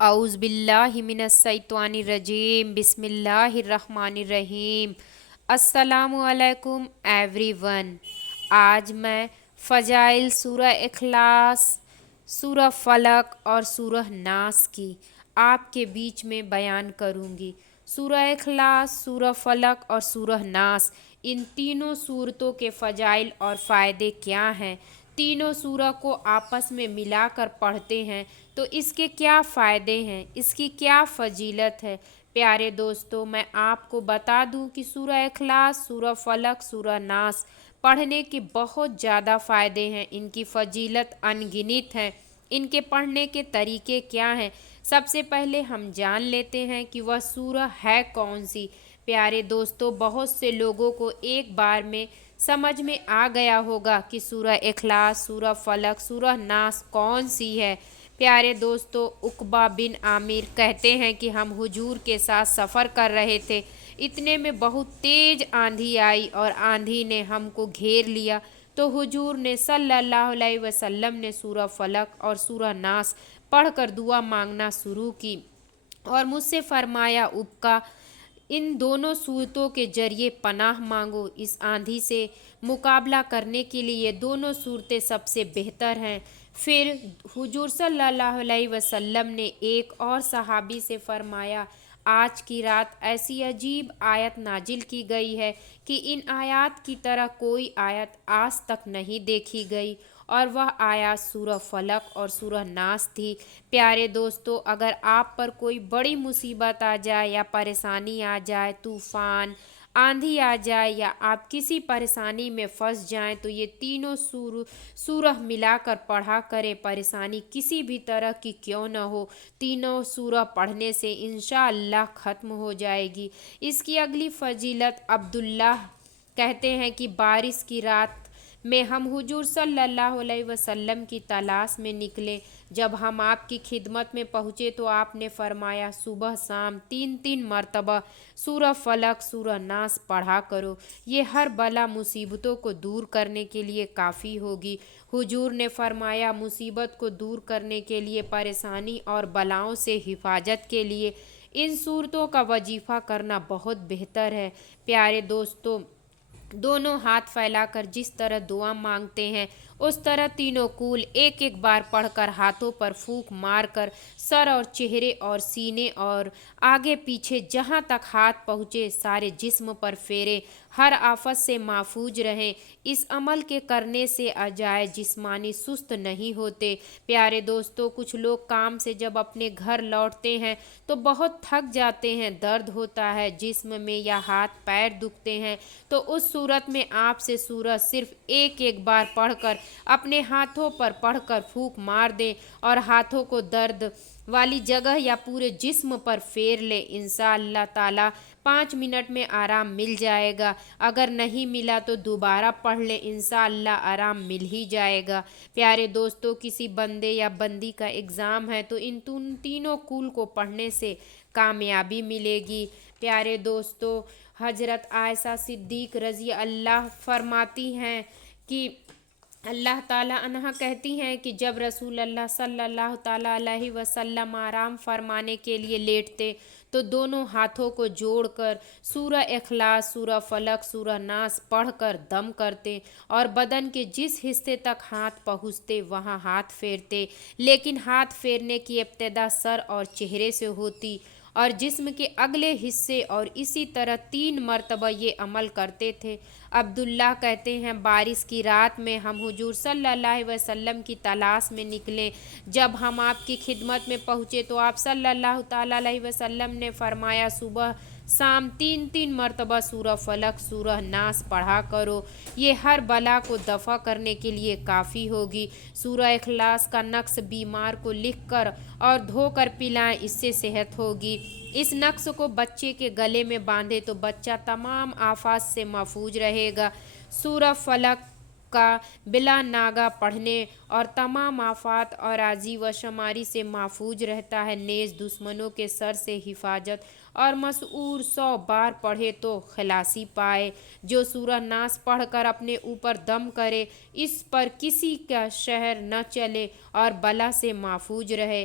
اعوذ باللہ من الشیطان الرجیم، بسم اللہ الرحمن الرحیم۔ السلام علیکم ایوری ون۔ آج میں فضائل سورہ اخلاص، سورہ فلق اور سورہ ناس کی آپ کے بیچ میں بیان کروں گی۔ سورہ اخلاص، سورہ فلق اور سورہ ناس، ان تینوں سورتوں کے فضائل اور فائدے کیا ہیں؟ تینوں سورہ کو آپس میں ملا کر پڑھتے ہیں تو اس کے کیا فائدے ہیں، اس کی کیا فضیلت ہے؟ پیارے دوستو، میں آپ کو بتا دوں کہ سورہ اخلاص، سورہ فلق، سورہ ناس پڑھنے کے بہت زیادہ فائدے ہیں، ان کی فضیلت انگنت ہے۔ ان کے پڑھنے کے طریقے کیا ہیں؟ سب سے پہلے ہم جان لیتے ہیں کہ وہ سورہ ہے کون سی۔ پیارے دوستو، بہت سے لوگوں کو ایک بار میں سمجھ میں آ گیا ہوگا کہ سورہ اخلاص، سورہ فلق، سورہ ناس کون سی ہے۔ پیارے دوستو، عقبہ بن عامر کہتے ہیں کہ ہم حضور کے ساتھ سفر کر رہے تھے، اتنے میں بہت تیز آندھی آئی اور آندھی نے ہم کو گھیر لیا، تو حضور نے صلی اللہ علیہ وسلم نے سورہ فلق اور سورہ ناس پڑھ کر دعا مانگنا شروع کی اور مجھ سے فرمایا، ابقا ان دونوں صورتوں کے ذریعے پناہ مانگو۔ اس آندھی سے مقابلہ کرنے کے لیے یہ دونوں صورتیں سب سے بہتر ہیں۔ پھر حضور صلی اللہ علیہ وسلم نے ایک اور صحابی سے فرمایا، آج کی رات ایسی عجیب آیت نازل کی گئی ہے کہ ان آیات کی طرح کوئی آیت آج تک نہیں دیکھی گئی، اور وہ آیات سورہ فلق اور سورہ ناس تھی۔ پیارے دوستو، اگر آپ پر کوئی بڑی مصیبت آ جائے یا پریشانی آ جائے، طوفان، آندھی آ جائے یا آپ کسی پریشانی میں پھنس جائیں، تو یہ تینوں سورہ ملا کر پڑھا کریں، پریشانی کسی بھی طرح کی کیوں نہ ہو، تینوں سورہ پڑھنے سے انشاءاللہ ختم ہو جائے گی۔ اس کی اگلی فضیلت، عبداللہ کہتے ہیں کہ بارش کی رات میں ہم حضور صلی اللہ علیہ وسلم کی تلاش میں نکلے، جب ہم آپ کی خدمت میں پہنچے تو آپ نے فرمایا، صبح شام 3 مرتبہ سورہ فلق، سورہ ناس پڑھا کرو، یہ ہر بلا مصیبتوں کو دور کرنے کے لیے کافی ہوگی۔ حضور نے فرمایا، مصیبت کو دور کرنے کے لیے، پریشانی اور بلاؤں سے حفاظت کے لیے ان صورتوں کا وظیفہ کرنا بہت بہتر ہے۔ پیارے دوستو، دونوں ہاتھ پھیلا کر جس طرح دعا مانگتے ہیں، اس طرح تینوں کول ایک ایک بار پڑھ کر ہاتھوں پر پھونک مار کر سر اور چہرے اور سینے اور آگے پیچھے جہاں تک ہاتھ پہنچے سارے جسم پر پھیرے، ہر آفت سے محفوظ رہیں۔ اس عمل کے کرنے سے اعضائے جسمانی سست نہیں ہوتے۔ پیارے دوستو، کچھ لوگ کام سے جب اپنے گھر لوٹتے ہیں تو بہت تھک جاتے ہیں، درد ہوتا ہے جسم میں یا ہاتھ پیر دکھتے ہیں، تو اس صورت میں آپ سے سورہ صرف ایک ایک بار پڑھ کر اپنے ہاتھوں پر پڑھ کر پھونک مار دیں اور ہاتھوں کو درد والی جگہ یا پورے جسم پر پھیر لیں، انشاءاللہ تعالی 5 منٹ میں آرام مل جائے گا۔ اگر نہیں ملا تو دوبارہ پڑھ لیں، انشاءاللہ آرام مل ہی جائے گا۔ پیارے دوستو، کسی بندے یا بندی کا ایگزام ہے تو ان تینوں کول کو پڑھنے سے کامیابی ملے گی۔ پیارے دوستو، حضرت عائشہ صدیق رضی اللہ فرماتی ہیں کہ اللہ تعالیٰ عنہا کہتی ہیں کہ جب رسول اللہ صلی اللہ تعالیٰ علیہ وسلم آرام فرمانے کے لیے لیٹتے تو دونوں ہاتھوں کو جوڑ کر سورہ اخلاص، سورہ فلق، سورہ ناس پڑھ کر دم کرتے اور بدن کے جس حصے تک ہاتھ پہنچتے وہاں ہاتھ پھیرتے، لیکن ہاتھ پھیرنے کی ابتدا سر اور چہرے سے ہوتی اور جسم کے اگلے حصے، اور اسی طرح 3 مرتبہ یہ عمل کرتے تھے۔ عبداللہ کہتے ہیں، بارش کی رات میں ہم حضور صلی اللہ علیہ وسلم کی تلاش میں نکلے، جب ہم آپ کی خدمت میں پہنچے تو آپ صلی اللہ تعالیٰ علیہ وسلم نے فرمایا، صبح شام 3 مرتبہ سورہ فلق، سورہ ناس پڑھا کرو، یہ ہر بلا کو دفع کرنے کے لیے کافی ہوگی۔ سورہ اخلاص کا نقش بیمار کو لکھ کر اور دھو کر پلائیں، اس سے صحت ہوگی۔ اس نقش کو بچے کے گلے میں باندھے تو بچہ تمام آفات سے محفوظ رہے گا۔ سورہ فلق کا بلا ناگہ پڑھنے اور تمام آفات اور عاجزی و شماری سے محفوظ رہتا ہے، نیز دشمنوں کے سر سے حفاظت، اور مسعور 100 بار پڑھے تو خلاصی پائے۔ جو سورہ ناس پڑھ کر اپنے اوپر دم کرے، اس پر کسی کا شہر نہ چلے اور بلا سے محفوظ رہے۔